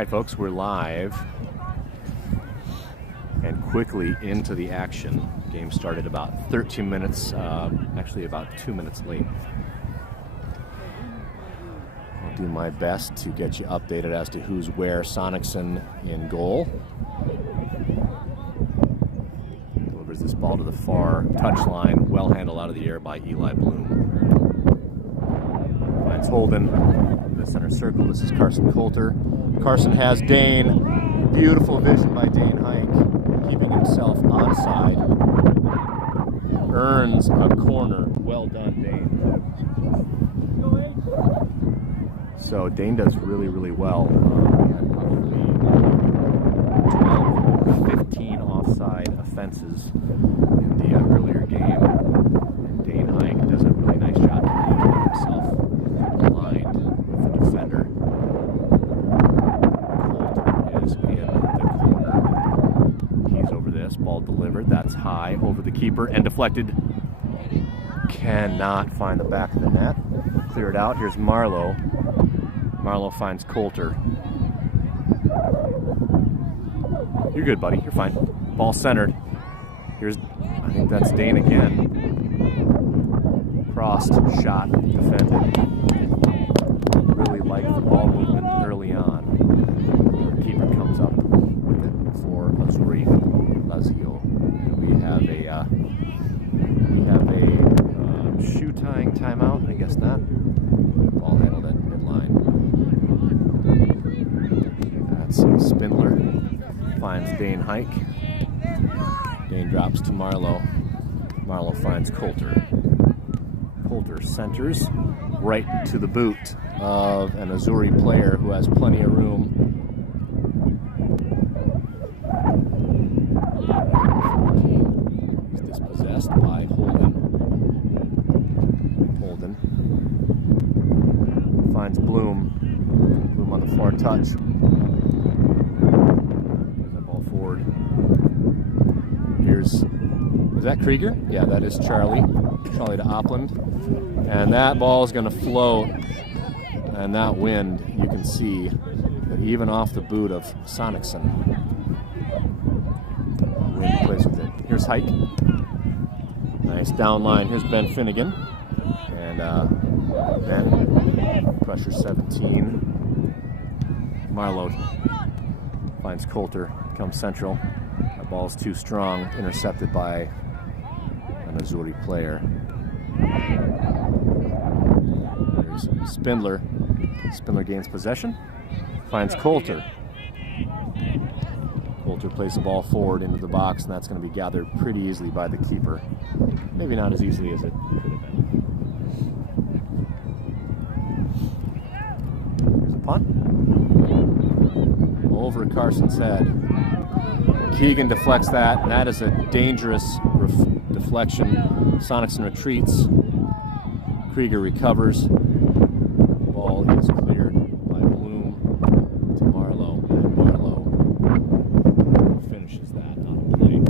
right, folks, we're live and quickly into the action. Game started about 13 minutes, actually about 2 minutes late. I'll do my best to get you updated as to who's where. Sonicson in goal. Delivers this ball to the far touchline. Well handled out of the air by Eli Bloom. Finds Holden in the center circle. This is Carson Coulter. Carson has Dane. Beautiful vision by Dane Hike, keeping himself onside. Earns a corner. Well done, Dane. So Dane does really, really well. Had probably 12 or 15 offside offenses in the earlier game. And Dane Hike does a really nice job keeping himself aligned with the defender. Coulter is in the corner. He's over this. Ball delivered. That's high over the keeper and deflected. Cannot find the back of the net. Clear it out. Here's Marlowe. Marlowe finds Coulter. You're good, buddy. You're fine. Ball centered. Here's, I think that's Dane again. Crossed, shot, defended. Really liked the ball movement early on. The keeper comes up with it for Azzurri Lazio. And we have a shoe tying timeout. I guess not. Ball handled at midline. That's Spindler. Finds Dane Hike. Dane drops to Marlowe. Marlowe finds Coulter. Coulter centers right to the boot of an Azzurri player who has plenty of room. He's dispossessed by Holden. Holden finds Bloom. Bloom on the far touch. Is that Krieger? Yeah, that is Charlie. Charlie to Opland. And that ball is going to float. And that wind, you can see, that even off the boot of Sonicson. Wind plays with it. Here's Hike. Nice down line. Here's Ben Finnegan. And Ben, pressure 17. Marlowe finds Coulter, comes central. That ball's too strong, intercepted by an Azzurri player. There's Spindler. Spindler gains possession, finds Coulter. Coulter plays the ball forward into the box, and that's going to be gathered pretty easily by the keeper. Maybe not as easily as it could have been. Here's a punt. Over Carson's head. Keegan deflects that, and that is a dangerous deflection. Sonicson retreats. Krieger recovers. The ball is cleared by Bloom to Marlowe, and Marlowe finishes that on a play.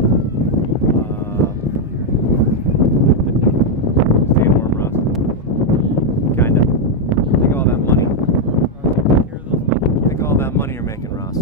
Stay warm, Ross. Kinda. Think of all that money. Think of all that money you're making, Ross.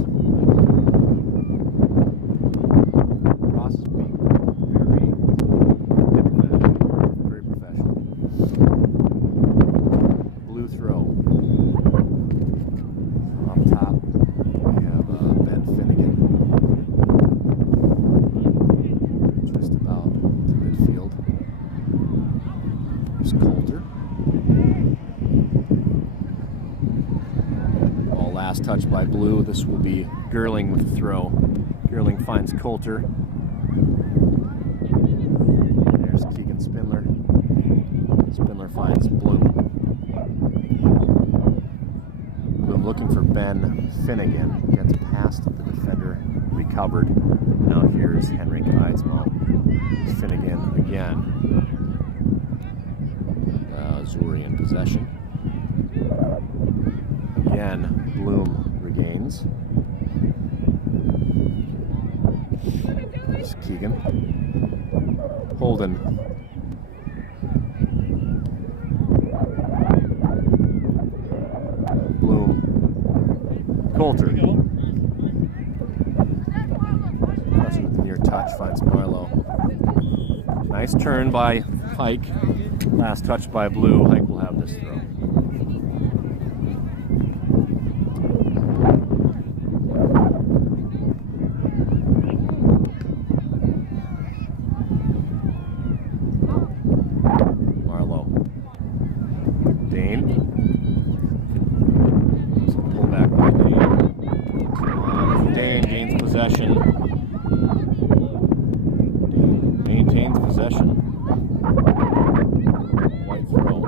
Last touch by Blue. This will be Gerling with the throw. Gerling finds Coulter. There's Keegan Spindler. Spindler finds Bloom. Bloom looking for Ben Finnegan. Gets past the defender, recovered. Now here's Henrik Eidsmo. Finnegan again. Azzurri in possession. Again, Bloom regains. There's Keegan. Holden. Bloom Coulter. Pressure with the near touch, finds Marlowe. Nice turn by Hike. Last touch by Blue. Hike will have this throw. Marlowe. Dane. Pull back by Dane. Dane gains possession. Dane maintains possession. White throw.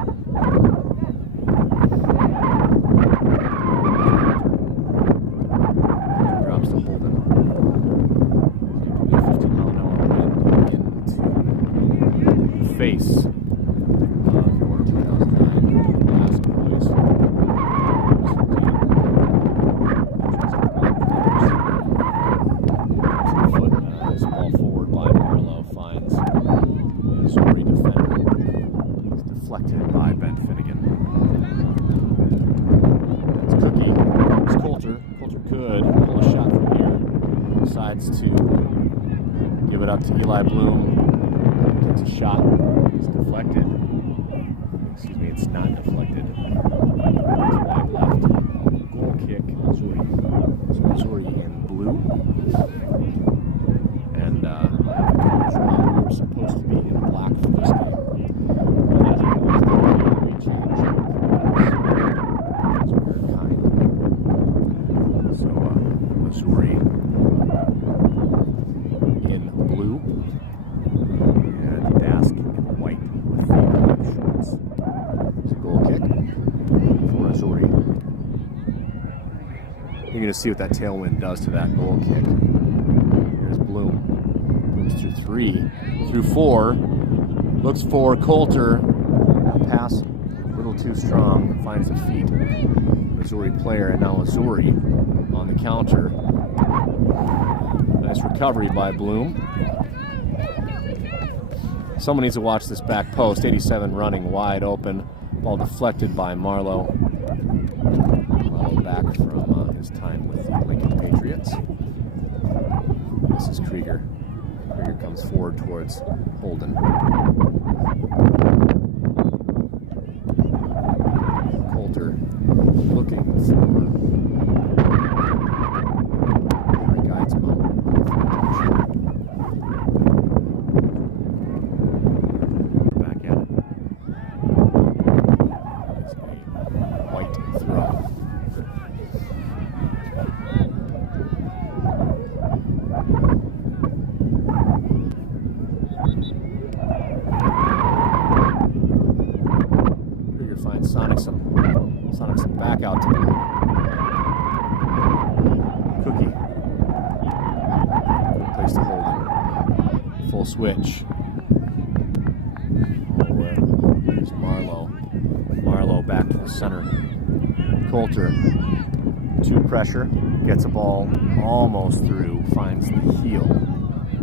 Drops to Holden. 15-mile-an-hour wind into the face of your 2009 DASC boys. Small forward by Marlowe finds the Azzurri defender. It's deflected by Ben Finnegan. That's Cookie. It's Coulter. Coulter could pull a shot from here. Decides to give it up to Eli Bloom. Takes a shot. It's deflected. Excuse me, it's not deflected. It's wide left. Goal kick, Azzurri. So Azzurri in blue. And we were supposed to be in black for this game. But as it was, we changed. That's very kind. So Azzurri in blue and DASC in white with the black shorts. It's a goal kick for Azzurri. You're going to see what that tailwind does to that goal kick. Here's Bloom. Moves through 3, through 4. Looks for Coulter. That pass a little too strong. Finds the feet. Azzurri player, and now Azzurri on the counter. Nice recovery by Bloom. Someone needs to watch this back post. 87 running wide open. Ball deflected by Marlowe. Marlowe back from his time with the Lincoln Patriots. This is Krieger. Krieger comes forward towards Holden. Coulter looking for Guidesmo. Back at it. It's a white throw. Sonic some back out to Blue. Cookie. Good place to hold him. Full switch. There's Marlowe. Marlowe back to the center. Coulter. 2 pressure. Gets a ball almost through. Finds the heel.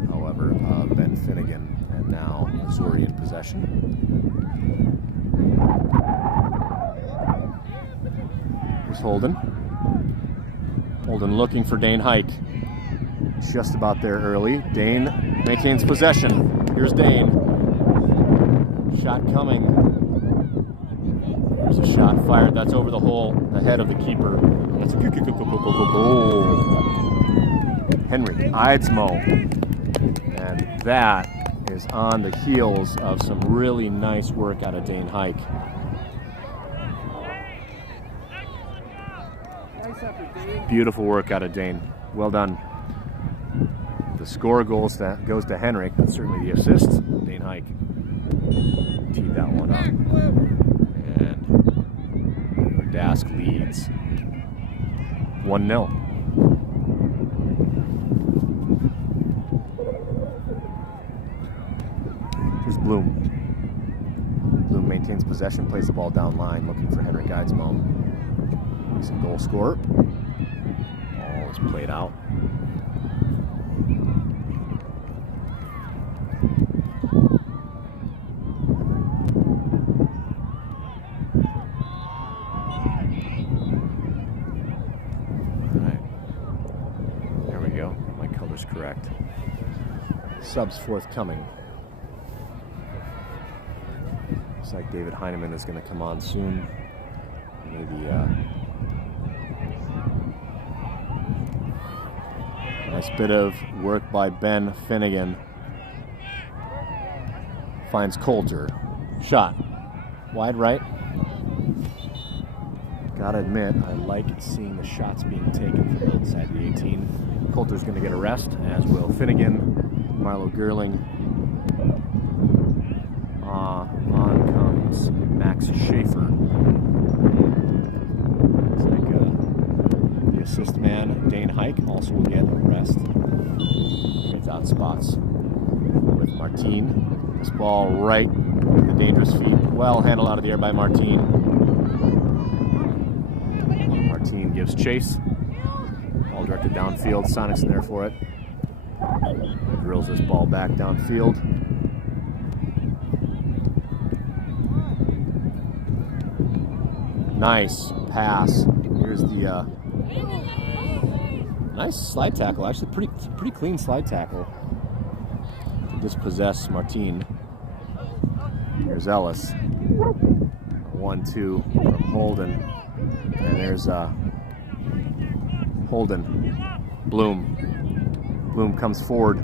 However, Ben Finnegan. And now Azzurri in possession. Holden. Holden looking for Dane Hike. Just about there early. Dane maintains possession. Here's Dane. Shot coming. There's a shot fired. That's over the hole. The head of the keeper. That's a goal. Henry Guidesmo. And that is on the heels of some really nice work out of Dane Hike. Beautiful work out of Dane. Well done. The score goes to Henrik. That's certainly the assist. Dane Hike teed that one up. And DASC leads 1-0. Here's Bloom. Bloom maintains possession, plays the ball down line, looking for Henrik Guidesmo. He's a goal scorer. Ball is played out. was correct. Subs forthcoming. Looks like David Heineman is going to come on soon. Maybe nice bit of work by Ben Finnegan. Finds Coulter. Shot. Wide right. Gotta admit, I like seeing the shots being taken from outside the 18. Coulter's going to get a rest, as will Finnegan. Marlo Gerling. On comes Max Schaefer. Looks like the assist man, Dane Hike, also will get a rest. Trades out spots with Martin. This ball right to the dangerous feet. Well handled out of the air by Martin. Martin gives chase. Ball directed downfield. Sonics in there for it. Drills this ball back downfield. Nice pass. Here's the nice slide tackle. Actually, pretty clean slide tackle to dispossess Martin. Here's Ellis. 1-2 from Holden. And there's Holden. Bloom. Bloom comes forward.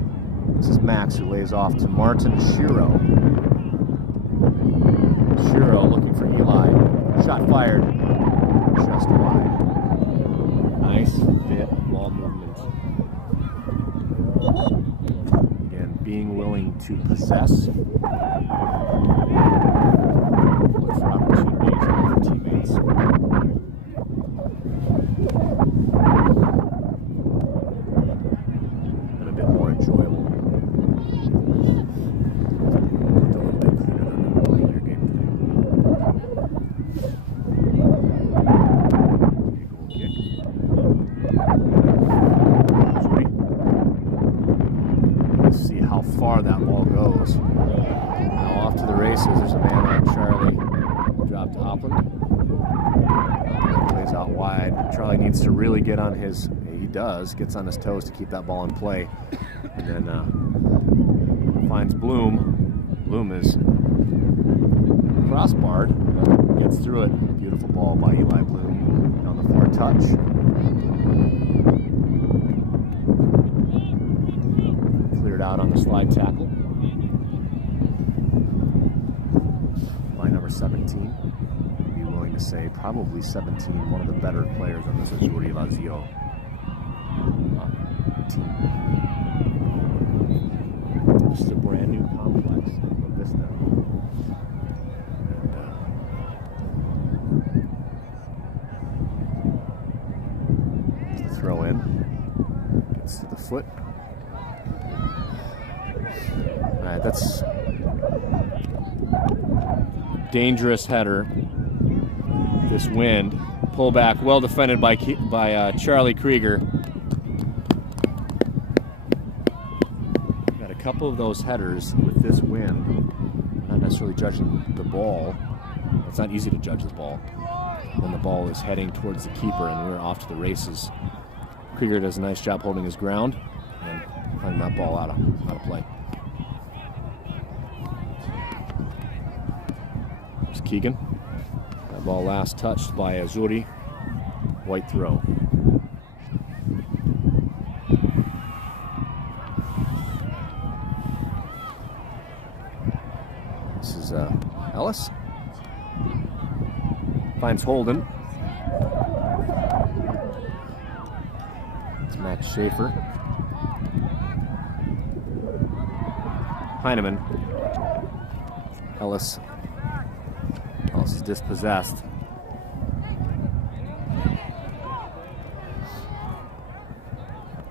This is Max, who lays off to Martin Shiro. Shiro looking for Eli. Shot fired. Just wide. Nice bit of ball movement. Again, being willing to possess. Look for opportunities for teammates. And a bit more enjoyable. A little bit cleaner than the earlier game today. Let's see how far that ball goes. Now off to the races. There's a man on Charlie. Drop to Hopland. Plays out wide. Charlie needs to really get on his, he does, gets on his toes to keep that ball in play. And then finds Bloom. Bloom is crossbarred, but gets through it. Beautiful ball by Eli Bloom on the far touch. Cleared out on the slide tackle by number 17. Be willing to say probably 17, one of the better players on this Azzurri Lazio team. This is a brand new complex in Lavista. And the throw in. Gets to the foot. Alright, that's a dangerous header. This wind. Pull back, well defended by Charlie Krieger. Got a couple of those headers with this wind. Not necessarily judging the ball. It's not easy to judge the ball when the ball is heading towards the keeper and we're off to the races. Krieger does a nice job holding his ground and playing that ball out of play. There's Keegan. That ball last touched by Azzurri. White throw. This is Ellis. Finds Holden. It's Max Schaefer. Heineman. Ellis. Ellis is dispossessed.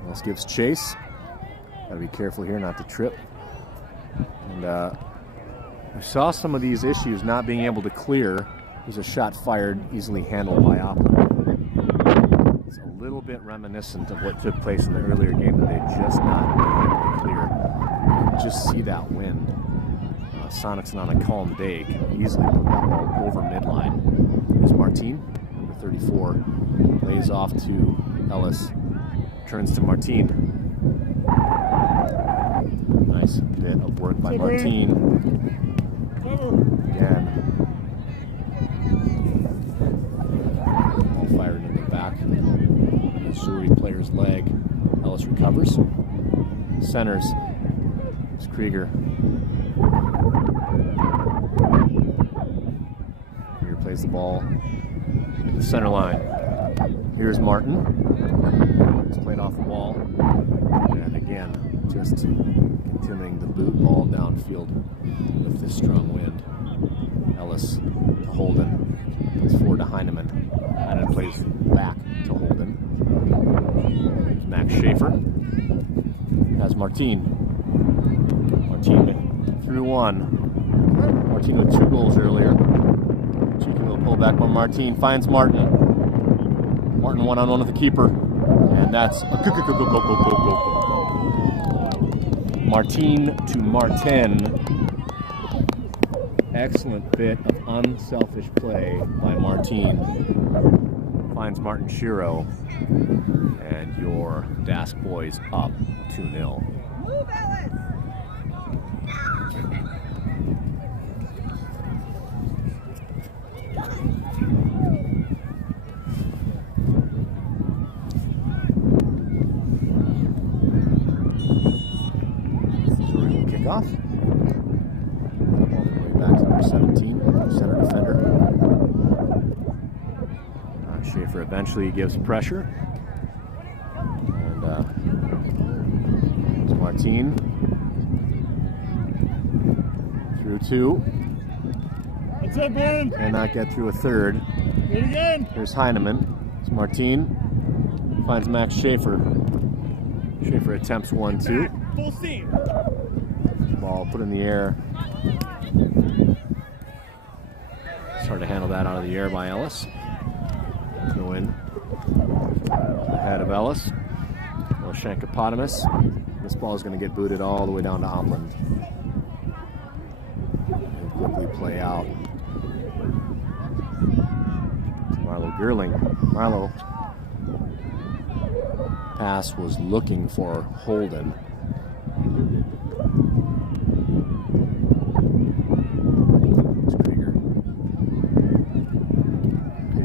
Ellis gives chase. Gotta be careful here not to trip. And I saw some of these issues not being able to clear. There's a shot fired, easily handled by Oppler. It's a little bit reminiscent of what took place in the earlier game that they just not been able to clear. You can just see that wind. Sonicson on a calm day can easily put that ball over midline. Here's Martin, number 34, lays off to Ellis, turns to Martin. Nice bit of work by Martin. Again. Ball fired in the back. Azzurri player's leg. Ellis recovers. Centers. It's Krieger. Krieger plays the ball to the center line. Here's Martin. It's played off the wall. And again, just continuing the boot ball downfield with this strong wind. Ellis to Holden. It's forward to Heineman. Heineman plays back to Holden. There's Max Schaefer. Has Martin. Martin through one. Martin with 2 goals earlier. Cheeky little pullback by Martin. Finds Martin. Martin one-on-one with the keeper. And that's a Martin to Martin. Excellent bit of unselfish play by Martin. Finds Martin Shiro. And your DASC boys up 2-0. Move, Ellis! Off. All the way back to number 17, center defender. Schaefer eventually gives pressure. And it's Martin. Through 2. That's it, man. Cannot get through a third. Do it again. Here's Heineman. It's Martin. Finds Max Schaefer. Schaefer attempts 1-2. Full steam. Ball put in the air. It's hard to handle that out of the air by Ellis. Go in ahead of Ellis. Or Shankopotamus. This ball is going to get booted all the way down to Opland. And quickly play out. Marlo Gerling. Marlo. Pass was looking for Holden.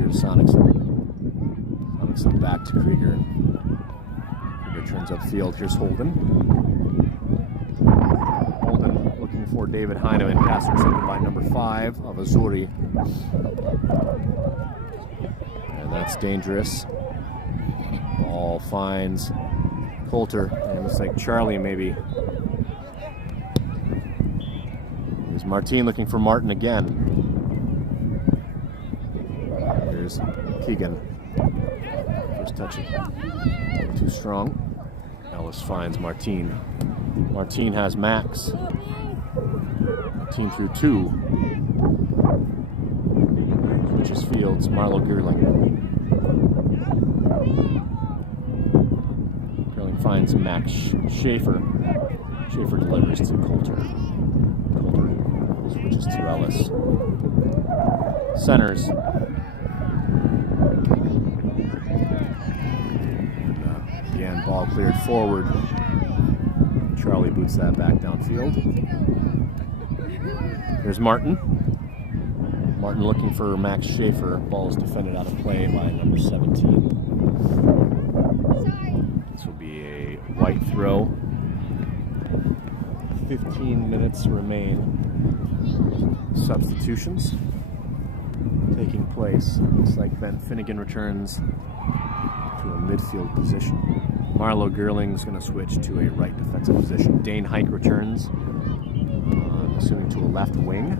Sonicson back to Krieger. Krieger turns upfield. Here's Holden. Holden looking for David Heineman. Pass intercepted by number 5 of Azzurri. And that's dangerous. Ball finds Coulter. And it looks like Charlie maybe. Here's Martin looking for Martin again. Here's Keegan. First touch too strong. Ellis finds Martin. Martin has Max. Martin through 2. Switches fields. Marlo Gerling. Gerling finds Max Schaefer. Schaefer delivers to Coulter. Coulter switches to Ellis. Centers. Again, ball cleared forward. Charlie boots that back downfield. Here's Martin. Martin looking for Max Schaefer. Ball is defended out of play by number 17. This will be a white throw. 15 minutes remain. Substitutions taking place. Looks like Ben Finnegan returns to a midfield position. Marlo Gerling is going to switch to a right defensive position. Dane Hike returns, assuming to a left wing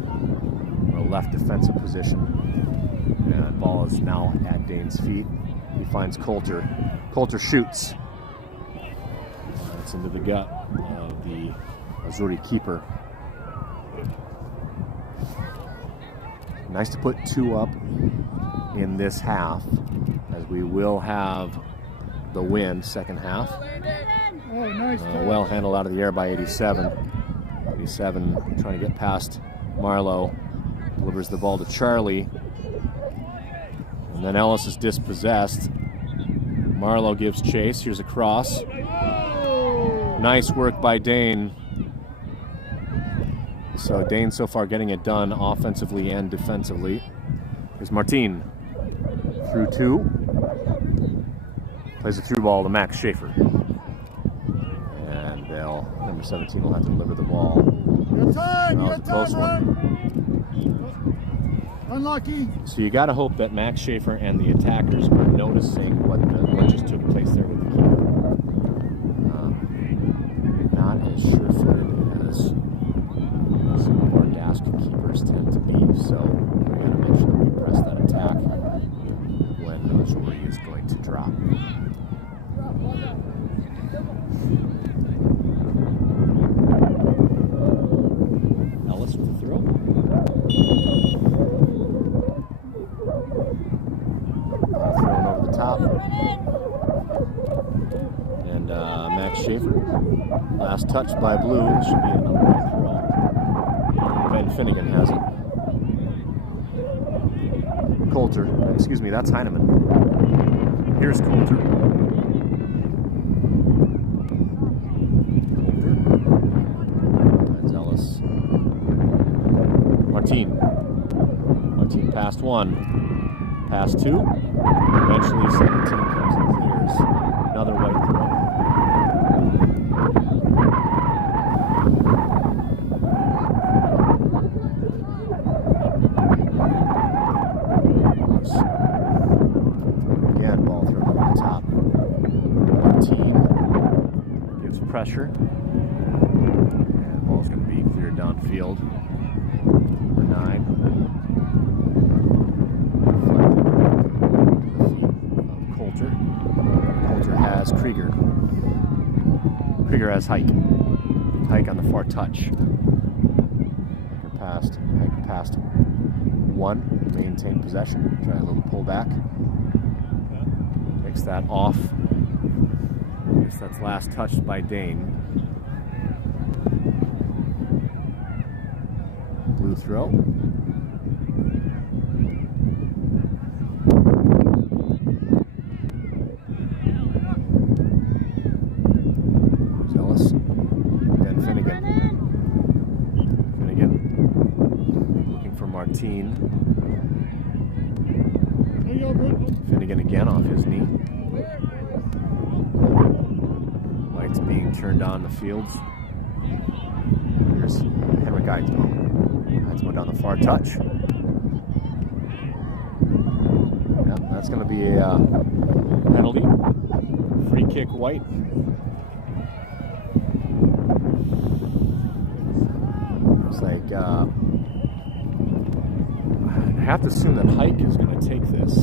or a left defensive position. And that ball is now at Dane's feet. He finds Coulter. Coulter shoots. That's into the gut of the Azzurri keeper. Nice to put 2 up in this half, as we will have the win second half. Oh, nice. Well handled out of the air by 87. 87 trying to get past Marlo. Delivers the ball to Charlie. And then Ellis is dispossessed. Marlo gives chase. Here's a cross. Nice work by Dane. So Dane so far getting it done offensively and defensively. Here's Martin. Through 2. Plays a through ball to Max Schaefer. And number 17 will have to deliver the ball. Your time, That your was a close time, one. Unlucky. So you got to hope that Max Schaefer and the attackers are noticing what just took place there with the keeper. Not as sure-footed as some more DASC keepers tend to be, so we got to make sure we press that attack when Azzurri is going to drop. Ellis with the throw. Thrown over the top. And Max Schaefer. Last touch by Blue. Should be another throw. Ben Finnegan has it. Coulter. Excuse me, that's Heineman. Here's Coulter. That's Ellis. Martin passed 1. Pass 2. Eventually 17 comes and clears. Another white throw. Again, ball thrown over the top. Martin gives pressure. And ball's going to be cleared downfield. Number 9. Coulter has Krieger. Krieger has Hike. Hike on the far touch. Hike passed 1. Maintain possession. Try a little pullback. Takes that off. I guess that's last touched by Dane. Blue throw. Martin. Finnegan again off his knee. Lights being turned on the fields. Here's Henrik Eidsmo. Eidsmo down the far touch. Yeah, that's going to be a penalty. Free kick white. Looks like I have to assume that Hike is going to take this.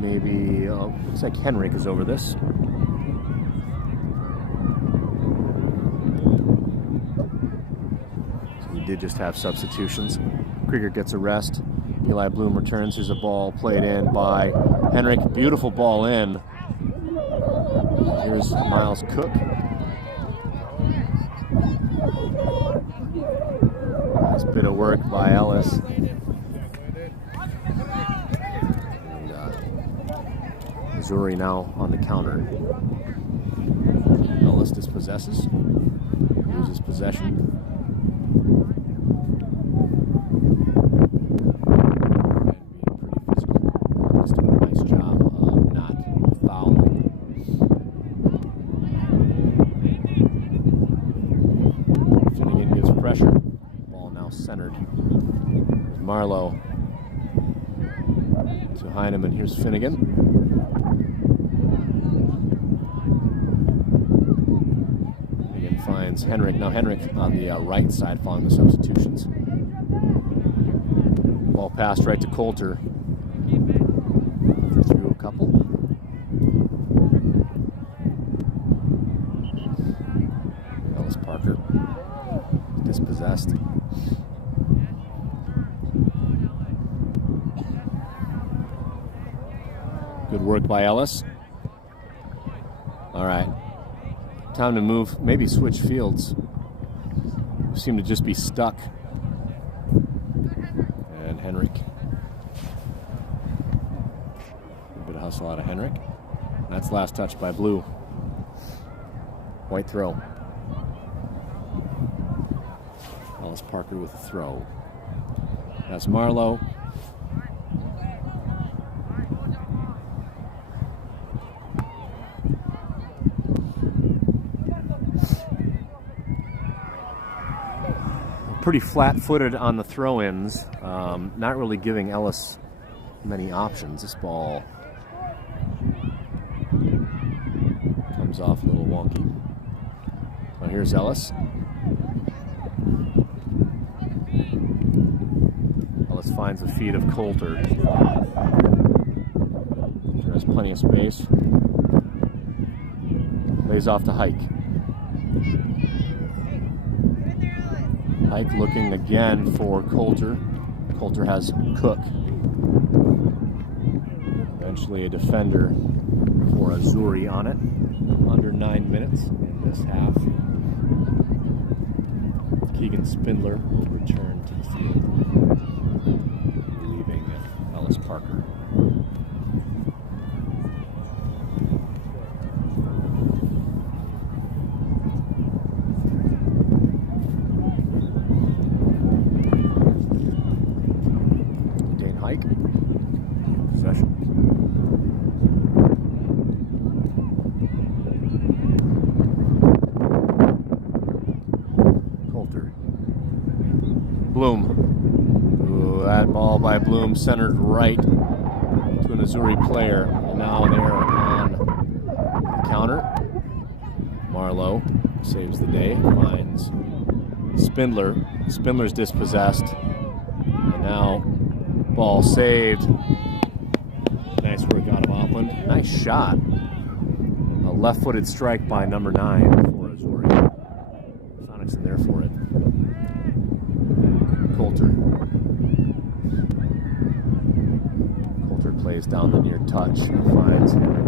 Maybe, looks like Henrik is over this. So we did just have substitutions. Krieger gets a rest. Eli Bloom returns. Here's a ball played in by Henrik. Beautiful ball in. Here's Miles Cook. Nice bit of work by Ellis. And Azzurri now on the counter. Ellis dispossesses. Loses possession. Centered. Marlowe to Heineman. Here's Finnegan. Finnegan finds Henrik. Now Henrik on the right side following the substitutions. Ball passed right to Coulter. Through a couple. Ellis Parker dispossessed. Good work by Ellis. All right. Time to move, maybe switch fields. We seem to just be stuck. And Henrik. A bit of hustle out of Henrik. That's last touch by Blue. White throw. Ellis Parker with a throw. That's Marlowe. Pretty flat-footed on the throw-ins, not really giving Ellis many options. This ball comes off a little wonky. Well, here's Ellis. Ellis finds the feet of Coulter. There's plenty of space. Lays off to Hike. Hike looking again for Coulter. Coulter has Cook. Eventually a defender for Azzurri on it. Under 9 minutes in this half. Keegan Spindler will return to the field, relieving Ellis Parker. Possession. Coulter. Bloom. Ooh, that ball by Bloom centered right to an Azzurri player. And now they're on the counter. Marlowe saves the day, finds Spindler. Spindler's dispossessed. And now ball saved. Nice work out of Opland. Nice shot. A left-footed strike by number 9 for Azzurri. Sonic's in there for it. Coulter. Coulter plays down the near touch. Finds Henrik.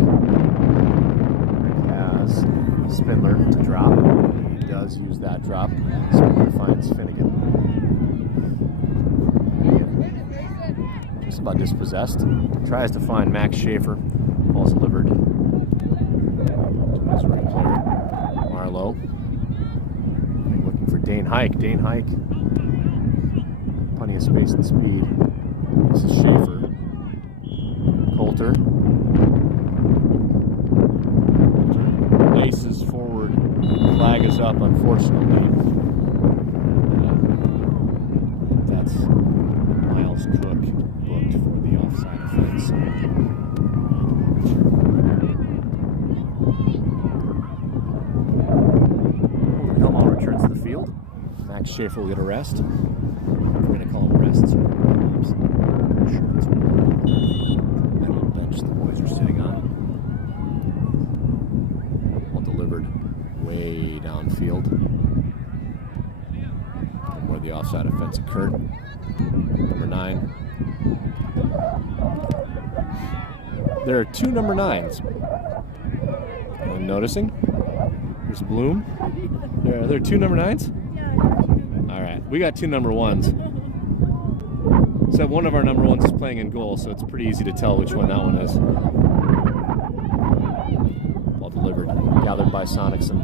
Henrik has Spindler to drop. He does use that drop. Spindler finds Finnegan. Just about dispossessed. Tries to find Max Schaefer. Ball's delivered to Azzurri player. Marlowe. Looking for Dane Hike. Dane Hike. Plenty of space and speed. This is Schaefer. Coulter. Laces forward. Flag is up, unfortunately. That's Miles Cook booked for the offside offense. Hillmall returns to the field. Max Schaefer will get a rest. We're going to call him rests. I'm sure it's that little bench the boys are sitting on. Ball delivered way downfield from where the offside offense occurred. Number 9. There are 2 number 9s. I'm noticing. There's Bloom. There are 2 number 9s? All right, we got 2 number 1s. Except one of our number 1s is playing in goal, so it's pretty easy to tell which one that one is. Ball delivered, gathered by Sonicson.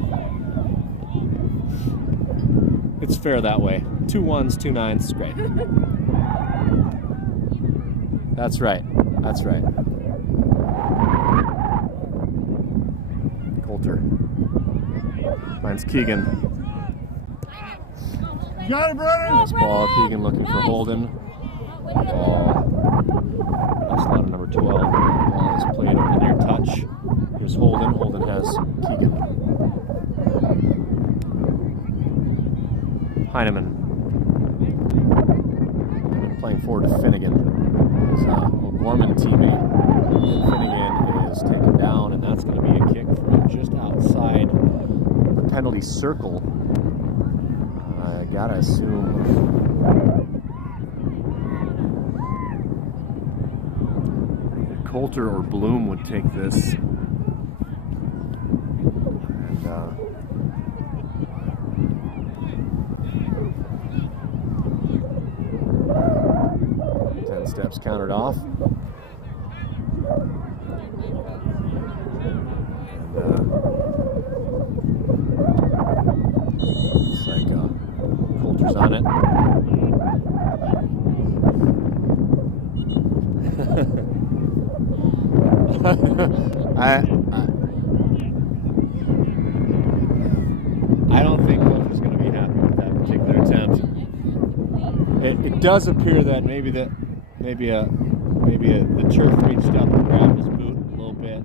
It's fair that way. 2 1s, 2 9s, great. That's right. That's right. Coulter finds Keegan. Got it, Brennan! This ball, Keegan looking for Holden. Ball. That's slot number 12. Ball is played over the near touch. Here's Holden. Holden has Keegan. Heineman. Playing forward to Finnegan. His O'Gorman teammate. Finnegan is taken down, and that's going to be a kick from just outside the penalty circle. I gotta assume Coulter or Bloom would take this. And 10 steps countered off. Krieger's on it. I don't think Coach is going to be happy with that particular attempt. It does appear that maybe the turf reached up and grabbed his boot a little bit,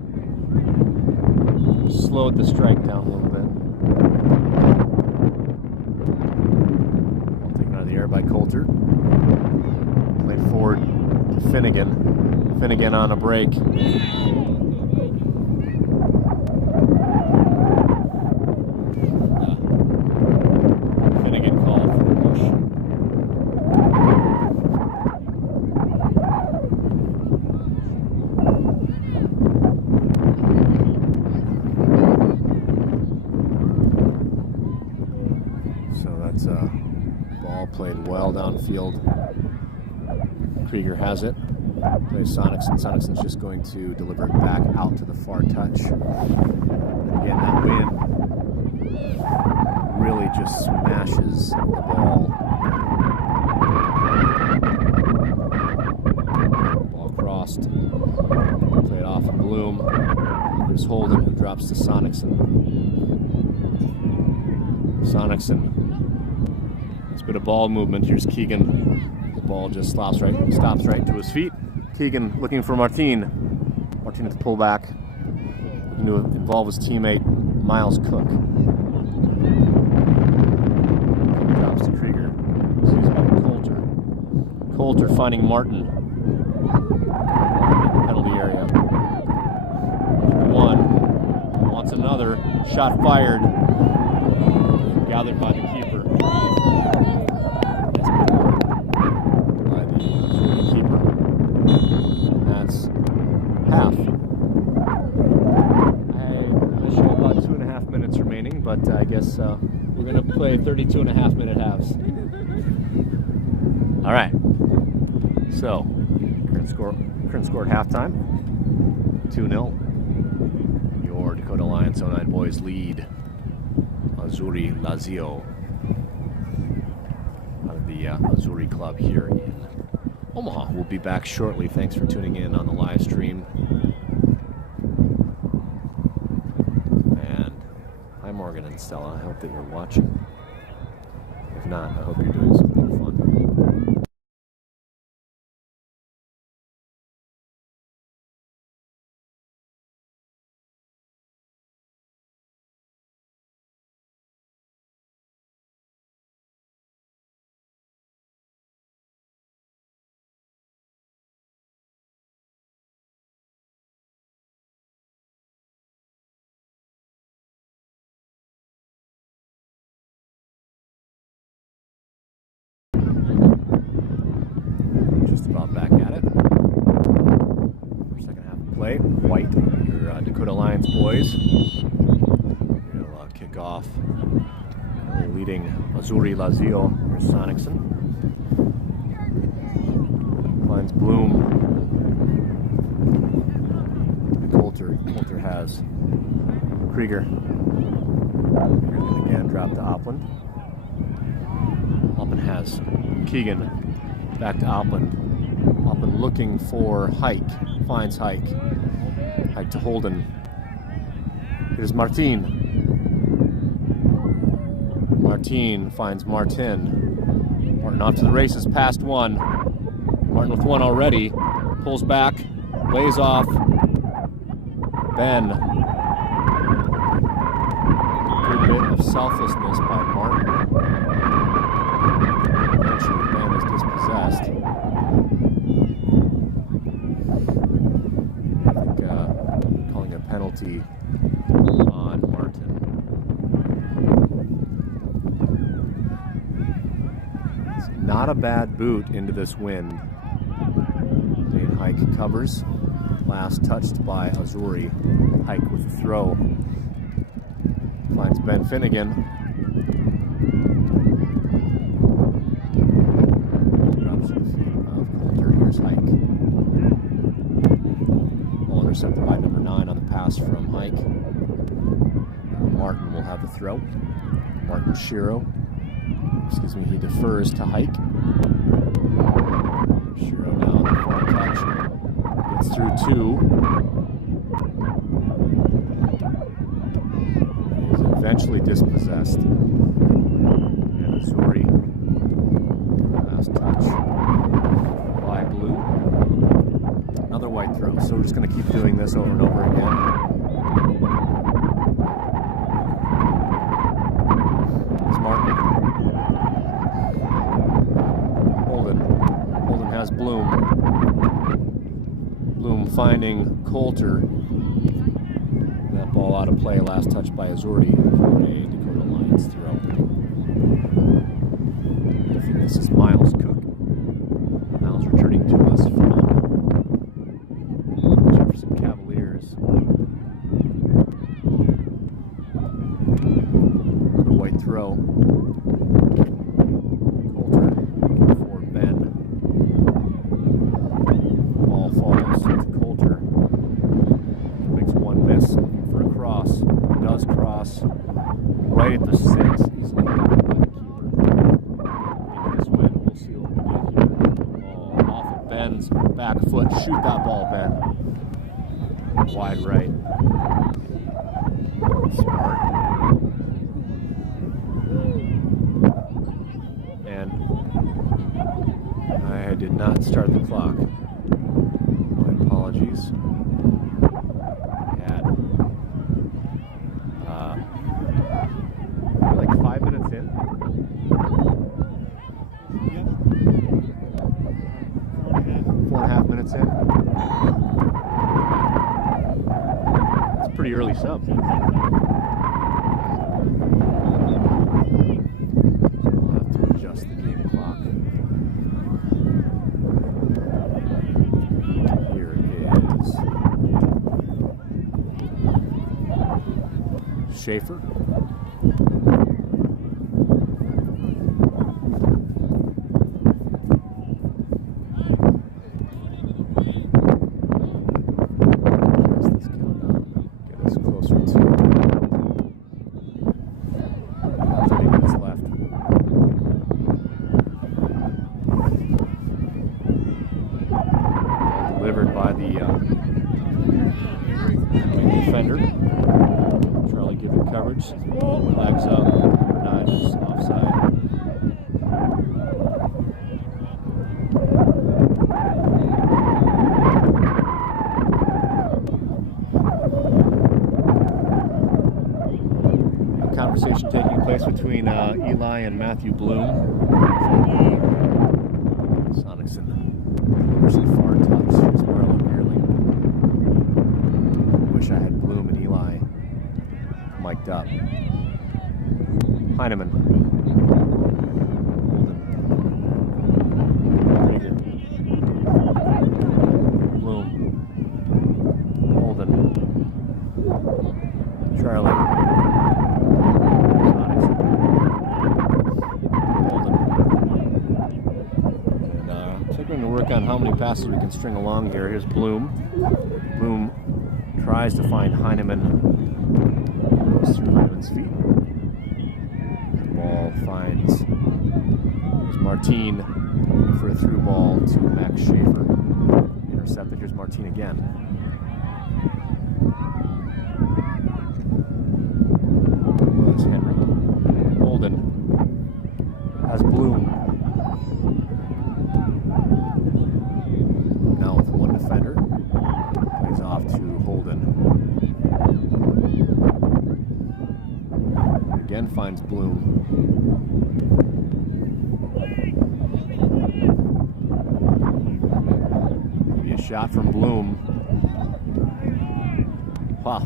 slowed the strike down a little bit. Taken out of the air by Coulter. Played forward to Finnegan. Finnegan on a break. Finnegan called for the push. So that's a ball played well downfield. Krieger has it. Plays Sonicson. Sonicsson's just going to deliver it back out to the far touch. Again, that wind really just smashes the ball. Ball crossed. Played off of Bloom. There's Holden, who drops to Sonicson. Sonicson. It's a bit of ball movement. Here's Keegan. The ball just stops right to his feet. Keegan looking for Martin. Martin at the pullback. Looking to involve his teammate Miles Cook. Drops to Krieger. Sees by Coulter. Coulter finding Martin. Penalty area. One. Wants another. Shot fired. Gathered by the keeper. By the keeper. And that's half. I show about 2.5 minutes remaining, but I guess we're going to play 32.5-minute halves. All right. So, current score at halftime, 2-0. Your Dakota Alliance 09 boys lead Azzurri Lazio out of the Azzurri Club here in Omaha. We'll be back shortly. Thanks for tuning in on the live stream. And hi, Morgan and Stella. I hope that you're watching. If not, I hope you're doing something fun. About back at it. Second half of play. White, your Dakota Alliance boys. We'll kick off. Leading Azzurri Lazio. Here's Sonicson. Finds Bloom. Coulter. Coulter has Krieger. Krieger's going to again drop to Opland. Opland has Keegan. Back to Opland. Opland looking for Hike. Finds Hike. Hike to Holden. Here's Martin. Martin finds Martin. Martin off to the races, past one. Martin with one already. Pulls back. Lays off. Ben. Good bit of selflessness by Martin. Eventually Ben is dispossessed. Calling a penalty on Martin. It's not a bad boot into this wind. Dane Hike covers. Last touched by Azzurri. Hike with the throw. Finds Ben Finnegan. Drops to the feet of Coulter. Here's Hike. Ball intercepted by number 9 on the pass from Hike. Martin will have the throw. Martin Shiro. excuse me, he defers to Hike. Shiro now on the far touch. Gets through 2. He's eventually dispossessed. And Azzurri, last touch by Blue. Another white throw. So we're just going to keep doing this over and over again. It's Martin. Holden has Bloom. Bloom finding Coulter. That ball out of play. Last touch by Azzurri for a Dakota Lions throw. I think this is Miles Cook. Miles returning to us from Jefferson Cavaliers. Another white throw. Coulter looking for Ben. Ball falls to Coulter. Makes one miss. Looking for a cross. Does cross. Right at the 6. Easily covered by the keeper. Into this wind. We'll see what we get here. Ball off of Ben's back foot. Shoot that ball, Ben. Wide right. Smart. And I did not start the clock. My apologies. I had like 5 minutes in. Yep. 4.5 minutes in. It's a pretty early sub. So we'll have to adjust the game clock. Here it is. Schaefer. Delivered by the defender. Charlie giving coverage. Legs up. Nudge. Offside. A conversation taking place between Eli and Matthew Bloom. Sonicson. Really far touch. Here's Marlon Gearling. Wish I had Bloom and Eli mic'd up. Heineman. Holden. Bloom. Holden. Charlie. To work on how many passes we can string along here. Here's Bloom. Bloom tries to find Heineman. Goes through Heineman's feet. The ball finds Martine for a through ball to Max Schaefer. Intercepted. Here's Martine again. Was Henry. Holden has Bloom. Now with one defender. Plays off to Holden. Again finds Bloom. Maybe a shot from Bloom. Wow.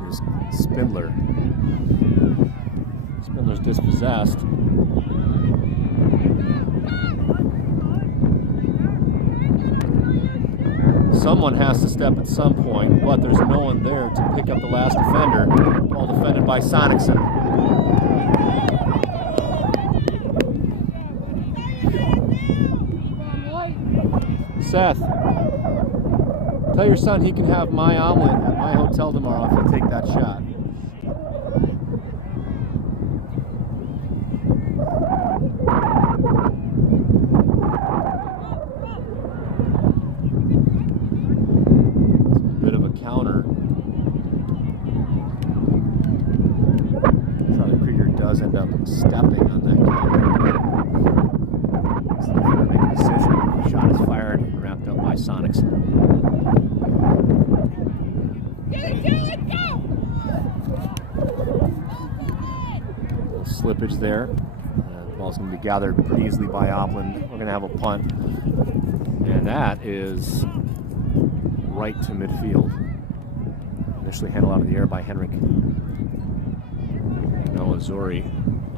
Here's Spindler. Spindler's dispossessed. Someone has to step at some point, but there's no one there to pick up the last defender. All defended by Sonicson. Seth. Tell your son he can have my omelet at my hotel tomorrow if he'll take that shot. It's a bit of a counter. Charlie Krieger does end up stepping on that counter. So they're going to make a decision. The shot is fired and wrapped up by Sonics. Slippage there. The ball's going to be gathered pretty easily by Opland. We're going to have a punt. And that is right to midfield. Initially handled out of the air by Henrik. Now Azzurri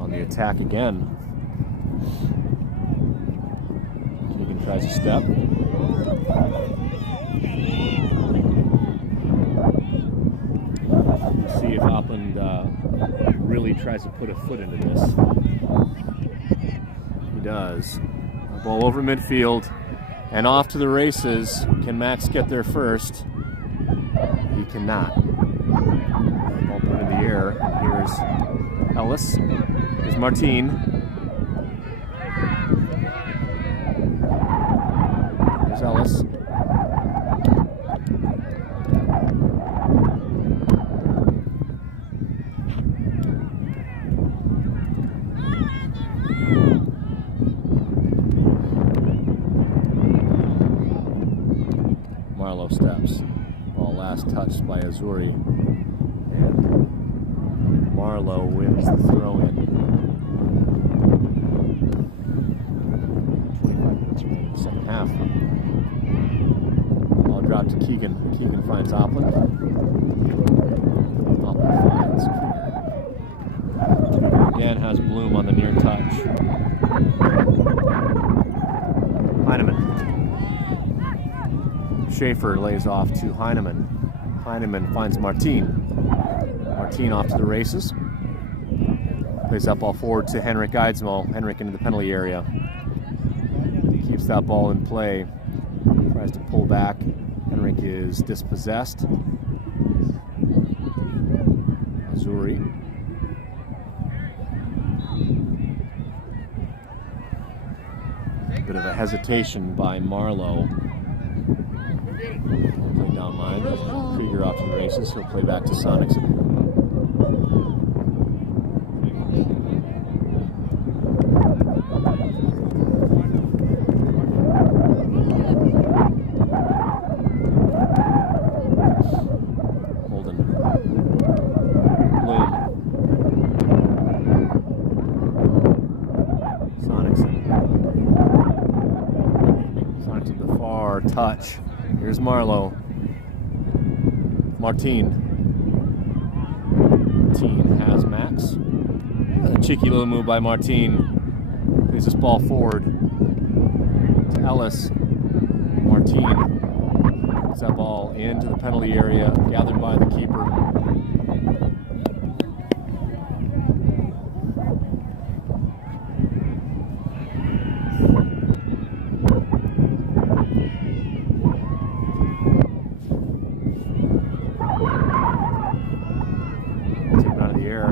on the attack again. Keegan tries a step. Let's see if Opland really tries to put a foot into this. He does. Ball over midfield and off to the races. Can Max get there first? He cannot. Ball put in the air. Here's Ellis. Here's Martin. Here's Ellis. Steps. Ball last touched by Azzurri. And Marlowe wins the throw-in. 25 minutes remaining in the second half. Ball dropped to Keegan. Keegan finds Opland. Opland finds Krieger. Again has Bloom on the near touch. Heineman. Schaefer lays off to Heineman. Heineman finds Martin. Martin off to the races. Plays that ball forward to Henrik Eidsmo. Henrik into the penalty area. Keeps that ball in play. Tries to pull back. Henrik is dispossessed. Azzurri. Bit of a hesitation by Marlowe. Play down line. Krieger off to the races. He'll play back to Sonics. Holden. Bloom. Sonics. Sonics to the far touch. Here's Marlowe. Martin. Martin has Max. A cheeky little move by Martin. Plays this ball forward to Ellis. Martin puts that ball into the penalty area, gathered by the keeper.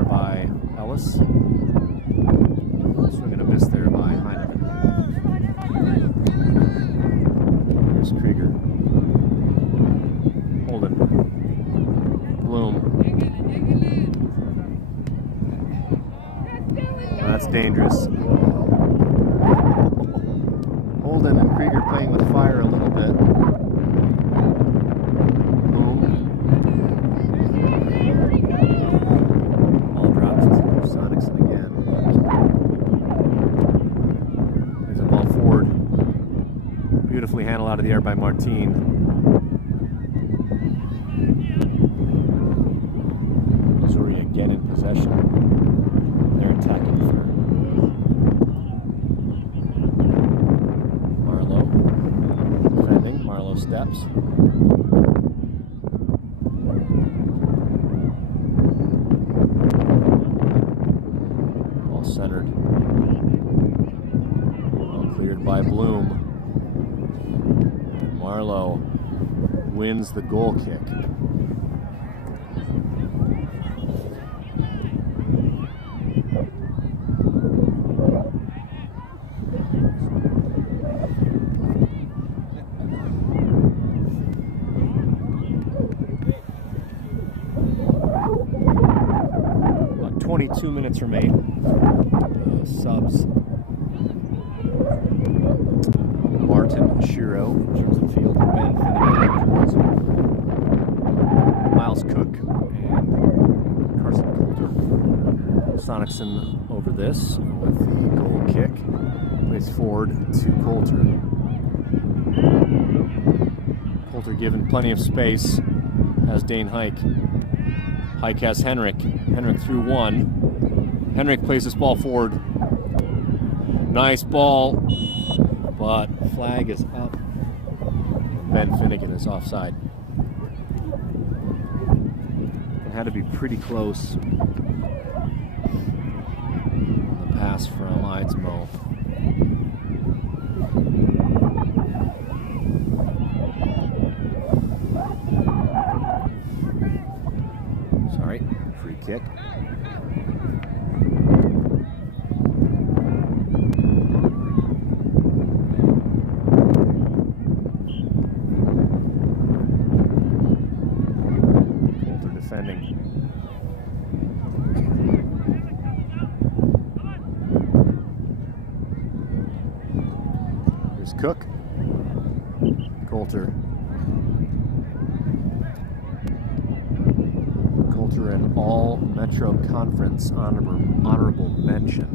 By Ellis. Swing and a miss there by Heineman. Here's Krieger. Holden. Bloom. Well, that's dangerous. Holden and Krieger playing with fire a little bit. Beautifully handled out of the air by Martin. Azzurri again in possession. They're attacking third. Marlowe defending. Marlowe steps. Ball centered. Ball cleared by Bloom. Marlowe wins wins the goal kick. About 22 minutes remain. Subs. Martin Shiro enters the field. Ben Finnegan, Miles Cook, and Carson Coulter. Sonicson over this with the goal kick. Plays forward to Coulter. Coulter given plenty of space. Has Dane Hike. Hike has Henrik. Henrik through one. Henrik plays this ball forward. Nice ball, but flag is up. Ben Finnegan is offside. It had to be pretty close. The pass from Eidsmo. Sorry, free kick. Here's Cook. Coulter. Coulter an all Metro Conference honorable mention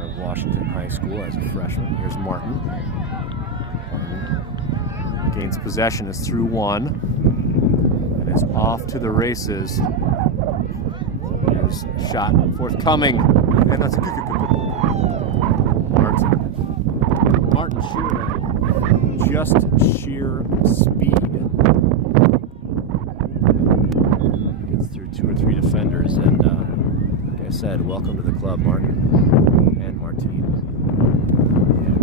out of Washington High School as a freshman. Here's Martin. Martin gains possession, is through one, and is off to the races. Here's a shot forthcoming, and that's a good. Martin Shearer, just sheer speed. Gets through 2 or 3 defenders, and like I said, welcome to the club, Martin and Martine.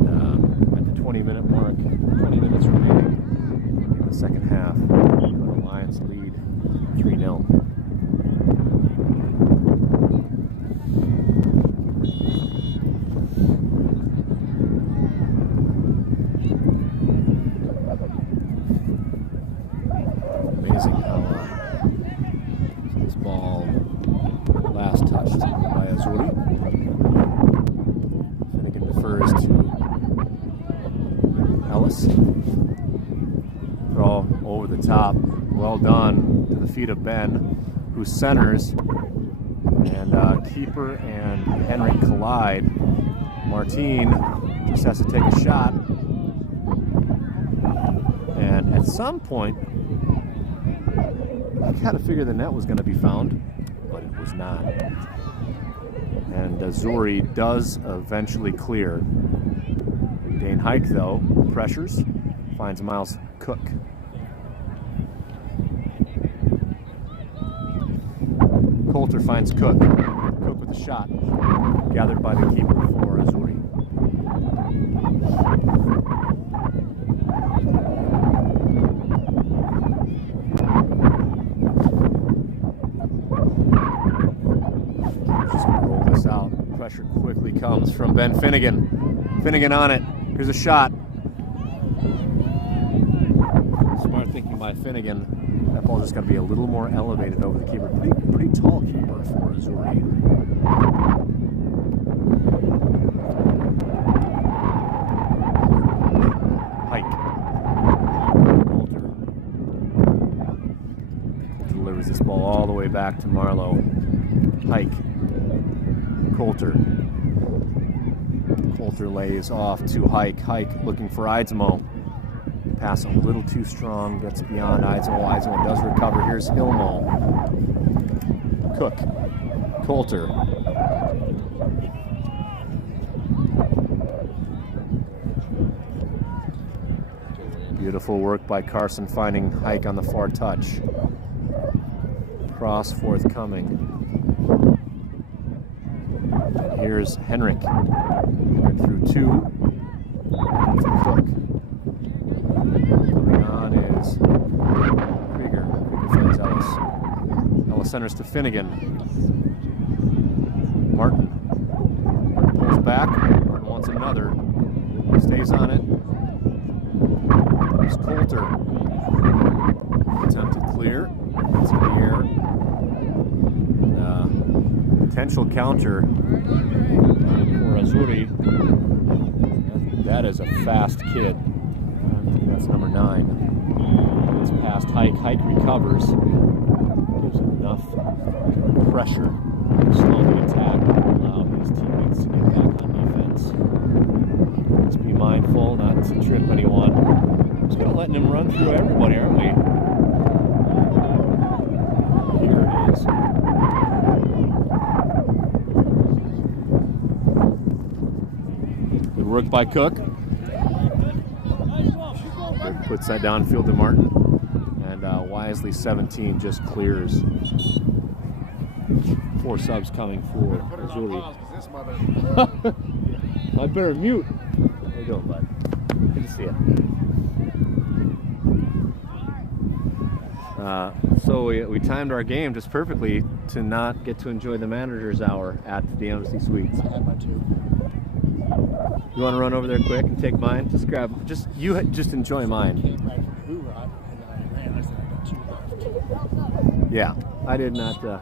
And at the 20-minute mark, 20 minutes remaining in the second half, the Lions lead 3-0. Amazing how this ball last touched by Azzurri. Finnegan defers to Ellis. Throw over the top. Well done to the feet of Ben, who centers. And keeper and Henrik collide. Martine just has to take a shot. And at some point, I kind of figured the net was going to be found, but it was not. And Azzurri does eventually clear. Dane Hike, though, pressures, finds Miles Cook. Coulter finds Cook. Cook with a shot, gathered by the keeper for Azzurri. Out. Pressure quickly comes from Ben Finnegan. Finnegan on it. Here's a shot. Smart thinking by Finnegan. That ball just got to be a little more elevated over the keeper. Pretty tall keeper for Azzurri. Hike. Coulter delivers this ball all the way back to Marlowe. Hike. Coulter. Coulter lays off to Hike. Hike looking for Eidsmo. Pass a little too strong, gets beyond Eidsmo. Eidsmo does recover. Here's Hilmo. Cook. Coulter. Beautiful work by Carson, finding Hike on the far touch. Cross forthcoming. Here's Henrik. Henrik through 2. To Cook. Coming on is finds Krieger. Krieger finds Ellis. Ellis centers to Finnegan. Martin. Martin pulls back. Martin wants another. Stays on it. There's Coulter. Attempted clear. It's in the air. Potential counter for Azzurri. That is a fast kid. I think that's number 9. It's past Hike. Hike recovers. Gives enough pressure to slow the attack and allow his teammates to get back on defense. Let's be mindful not to trip anyone. Just kind of letting him run through everybody, aren't we? Here it is. Good work by Cook. Cook puts that downfield to Martin. And wisely 17 just clears. 4 subs coming for Azzurri. I better mute. How you doing, bud? Good to see you. So we timed our game just perfectly to not get to enjoy the manager's hour at the Embassy Suites. I had my 2. You want to run over there quick and take mine? Just enjoy mine. Came right from the Hoover, and then I ran. I said I got 2 left. Yeah, I did not. Yeah,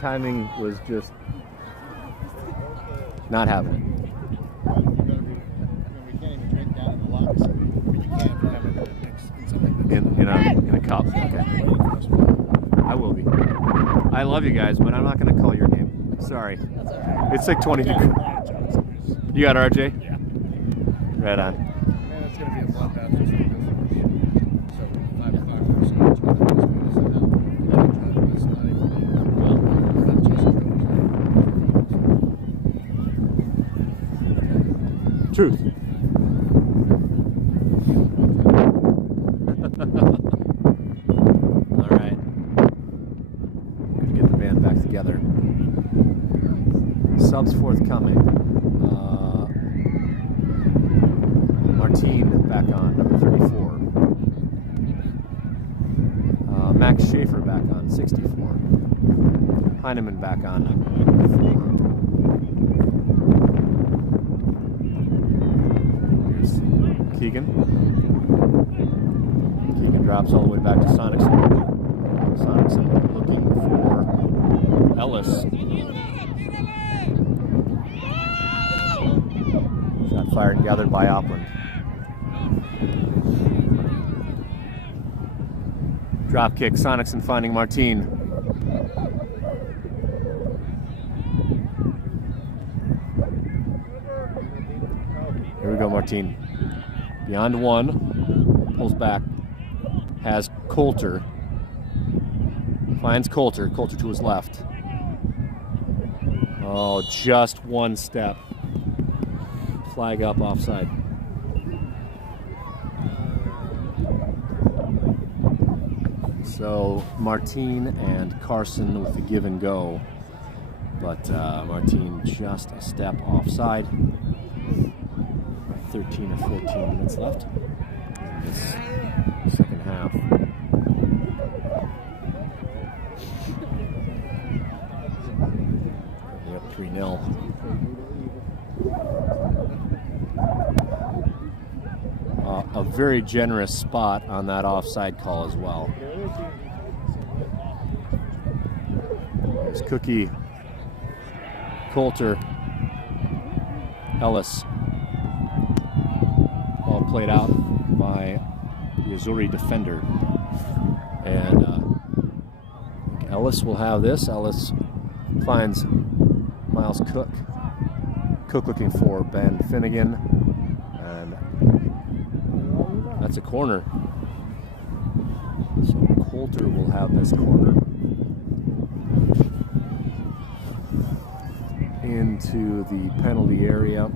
timing was just not happening. We can't even drink down in the lobby, so you can't have it in something In a cup. Okay. I will be. I love you guys, but I'm not going to call your name. Sorry. That's all right. It's like 20 Yeah, degrees. You got RJ? yeah. Right on. Man, it's going to be a bloodbath just because so 5 o'clock or so. It's not even Truth. All right. Good to get the band back together. Subs forthcoming. Martin back on, number 34. Max Schaefer back on, 64. Heineman back on, number 4. Keegan. Keegan drops all the way back to Sonicson. Sonicson looking for Ellis. Shot fired and gathered by Opland. Drop kick, Sonicson finding Martin. Here we go, Martin. Beyond 1, pulls back, has Coulter, finds Coulter to his left. Oh, just 1 step. Flag up offside. So Martin and Carson with the give and go, but Martin just a step offside. 13 or 14 minutes left in this second half. We're up 3-0. A very generous spot on that offside call as well. There's Cookie, Coulter, Ellis. Ball played out by the Azzurri defender. And Ellis will have this. Ellis finds Miles Cook. Cook looking for Ben Finnegan. And that's a corner. So Coulter will have this corner. Into the penalty area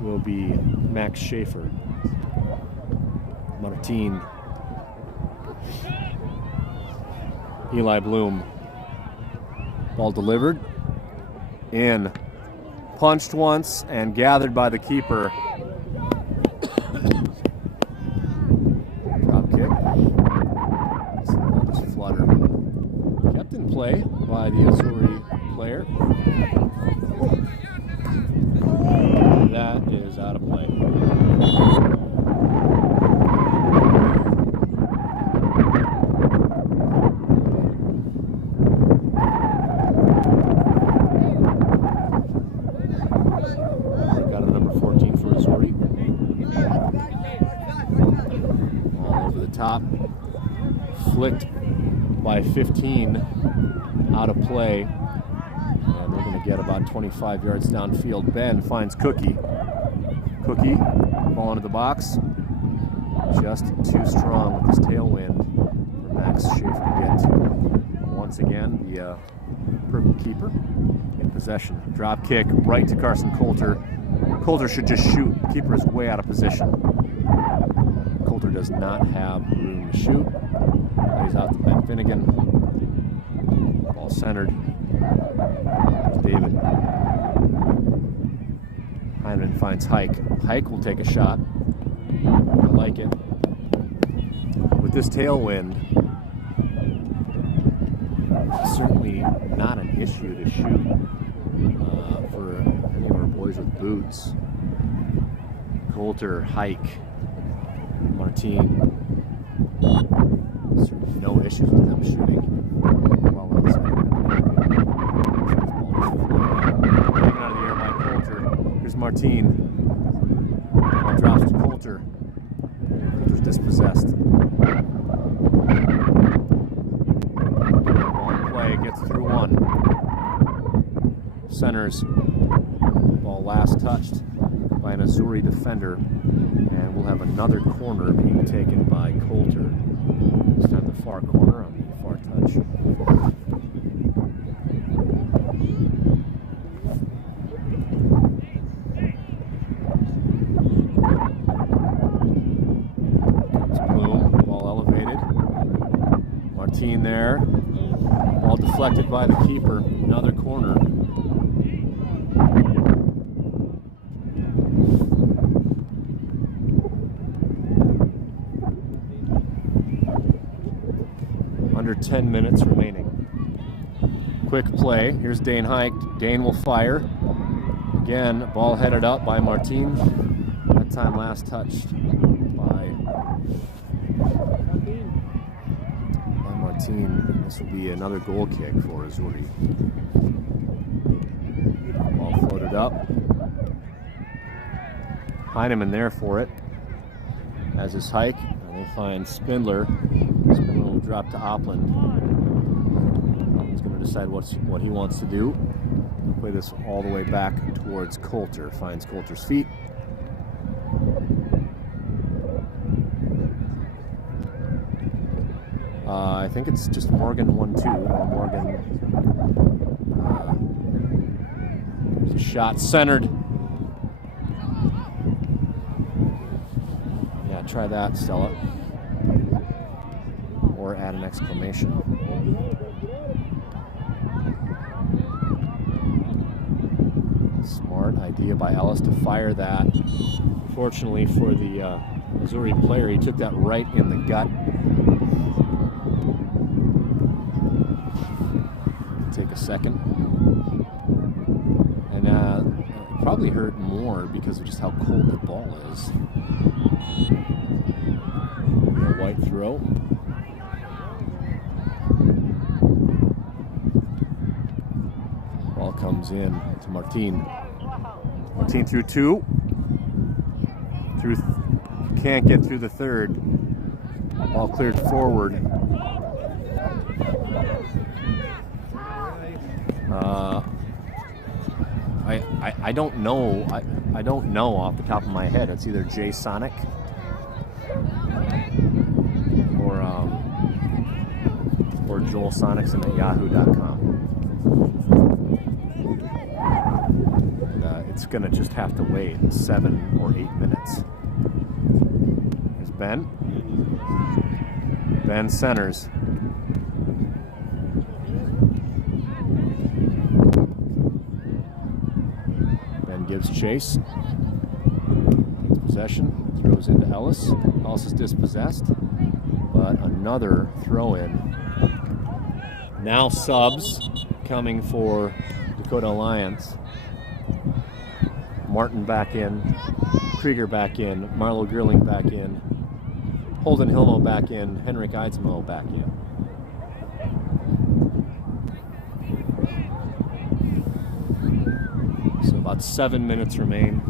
will be Max Schaefer. Martin. Eli Bloom. Ball delivered. In. Punched once and gathered by the keeper. the top. Flicked by 15 out of play. And we're going to get about 25 yards downfield. Ben finds Cookie. Cookie, ball into the box. Just too strong with this tailwind for Max Schaefer to get to. Once again, the purple keeper in possession. Drop kick right to Carson Coulter. Coulter should just shoot. Keeper is way out of position. Coulter does not have room to shoot. Plays out to Ben Finnegan. Ball centered. David. Heineman finds Hike. Hike will take a shot. I like it. With this tailwind, certainly not an issue to shoot for any of our boys with boots. Coulter, Hike, Martine. Certainly no issues with them shooting. Well outside of taken out of the air by Coulter. Here's Martine. Ball drops to Coulter. Coulter's dispossessed. Gets through one. Centers. Ball last touched by an Azzurri defender. And we'll have another corner being taken by Coulter. This time the far corner on the far touch. Bloom. Ball elevated. Martine there. Ball deflected by the keeper. Another corner. Under 10 minutes remaining. Quick play. Here's Dane Hike. Dane will fire. Again, ball headed up by Martine. That time last touched by Martine. This will be another goal kick for Azzurri. Ball floated up. Heineman there for it. As his Hike. And they find Spindler. Spindler will drop to Opland. He's going to decide what he wants to do. He'll play this all the way back towards Coulter. Finds Coulter's feet. I think it's just Morgan 1-2. Morgan. There's a shot centered. Yeah, try that, Stella. Or add an exclamation. Smart idea by Ellis to fire that. Fortunately for the Azzurri player, he took that right in the gut. Take a second. And it probably hurt more because of just how cold the ball is. A white throw. Ball comes in to Martine. Martine through two. Can't get through the third. Ball cleared forward. I don't know. I don't know off the top of my head. It's either Jay Sonic or Joel Sonicson at yahoo.com. It's gonna just have to wait 7 or 8 minutes. Here's Ben. Ben centers. Gives chase. Possession. Throws into Ellis. Ellis is dispossessed. But another throw in. Now subs coming for Dakota Alliance. Martin back in. Krieger back in. Marlo Gerling back in. Holden Hilmo back in. Henrik Eidsmo back in. About 7 minutes remain.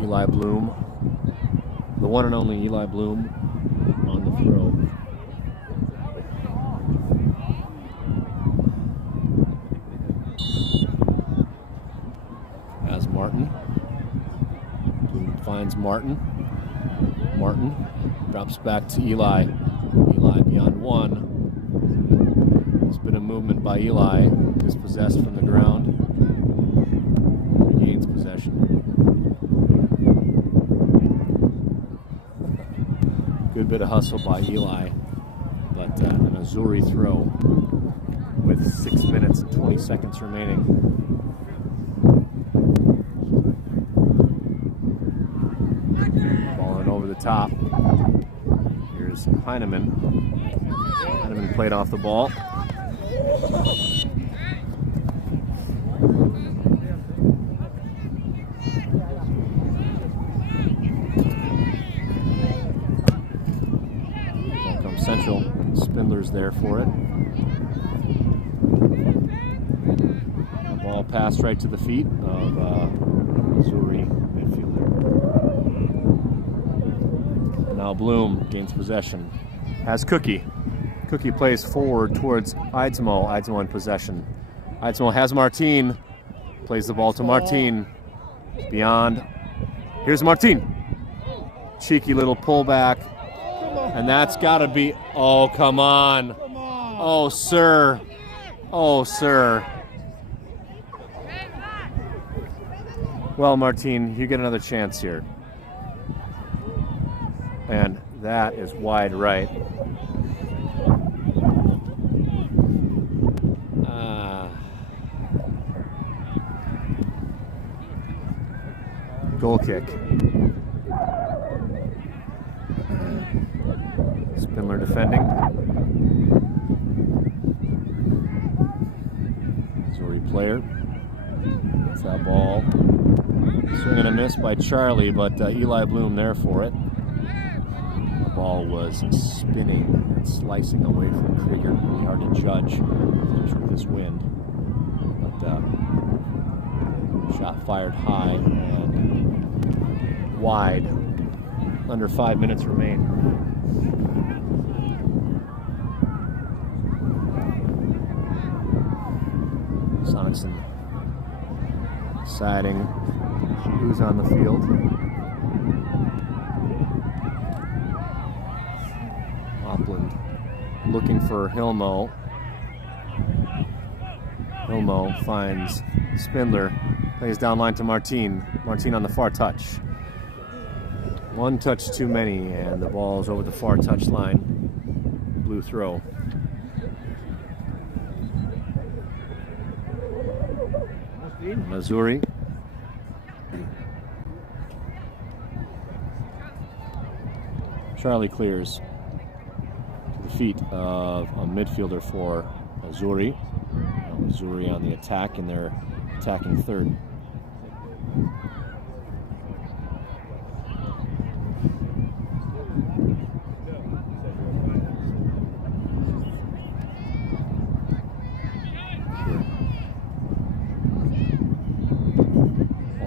Eli Bloom, the one and only Eli Bloom on the throw. As Martin. Bloom finds Martin. Martin drops back to Eli. Eli beyond one. There's been a movement by Eli. Dispossessed from the ground. Regains possession. Good bit of hustle by Eli, but an Azzurri throw with 6 minutes and 20 seconds remaining. Balling over the top. Here's Heineman. Heineman played off the ball. Central. Spindler's there for it. The ball passed right to the feet of Azzurri midfielder. Now Bloom gains possession. Has Cookie. Cookie plays forward towards Eidsmo. Eidsmo in possession. Eidsmo has Martin. Plays the ball to Martin. Beyond. Here's Martin. Cheeky little pullback. And that's got to be, oh, come on. Oh, sir. Oh, sir. Well, Martin, you get another chance here. And that is wide right. Goal kick. Spindler defending. Azzurri player. It's that ball. Swing and a miss by Charlie, but Eli Bloom there for it. The ball was spinning and slicing away from Krieger. Really hard to judge with this wind. But shot fired high and wide. Under 5 minutes remain. Sorensen deciding who's on the field. Opland looking for Hilmo. Hilmo finds Spindler, plays down line to Martin. Martin on the far touch. One touch too many, and the ball is over the far touch line. Blue throw. Azzurri. Charlie clears to the feet of a midfielder for Azzurri. Azzurri on the attack, and they're attacking third.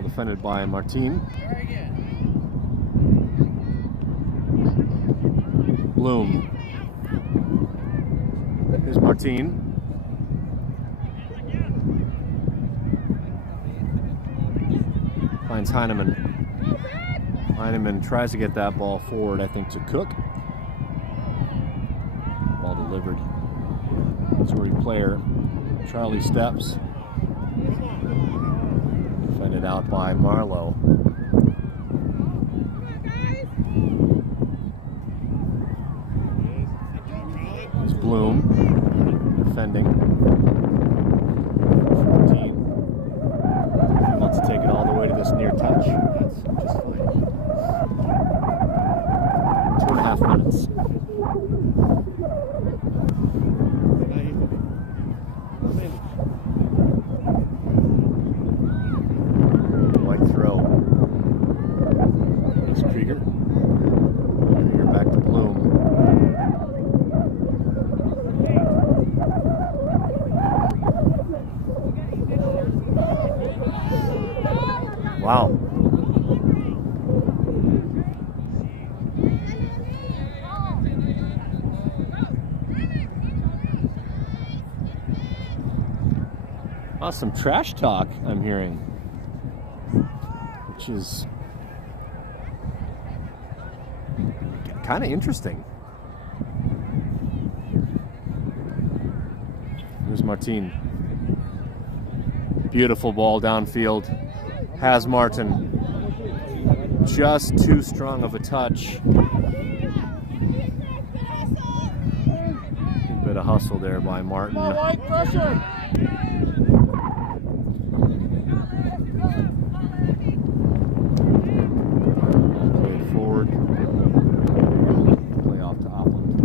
Defended by Martin. Bloom. Here's Martin. Finds Heineman. Heineman tries to get that ball forward, I think, to Cook. Ball delivered. Azzurri player. Charlie steps. Defended out by Marlowe. It's Bloom defending. 14. Wants to take it all the way to this near touch. That's just fine. 2.5 minutes. Wow. Oh, some trash talk I'm hearing, which is kind of interesting. Here's Martin. Beautiful ball downfield. Has Martin. Just too strong of a touch. A bit of hustle there by Martin. White pressure. Played forward. Play off to Opland.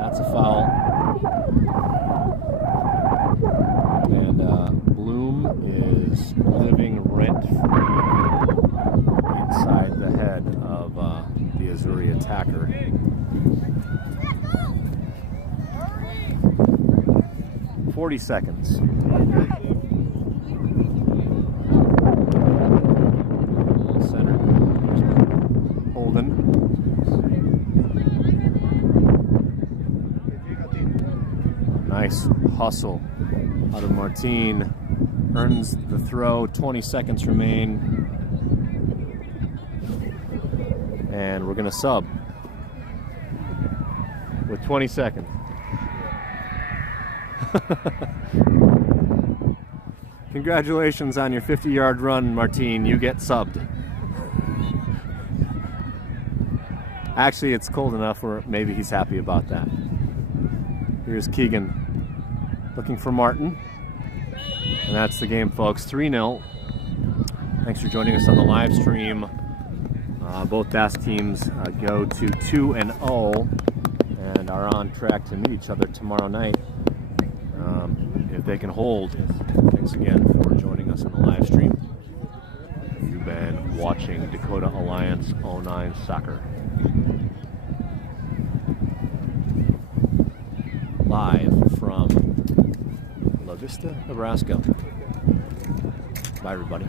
That's a foul. And Bloom is living rent-free inside the head of the Azzurri attacker. 40 seconds. Center. Holden. Nice hustle out of Martin. Earns the throw. 20 seconds remain. And we're going to sub with 20 seconds. Congratulations on your 50-yard run, Martin. You get subbed. Actually, it's cold enough where maybe he's happy about that. Here's Keegan looking for Martin. And that's the game, folks. 3-0. Thanks for joining us on the live stream. Both DASC teams go to 2-0 and are on track to meet each other tomorrow night. If they can hold. Thanks again for joining us on the live stream. You've been watching Dakota Alliance 09 Soccer. Live from Lavista, Nebraska. Bye, everybody.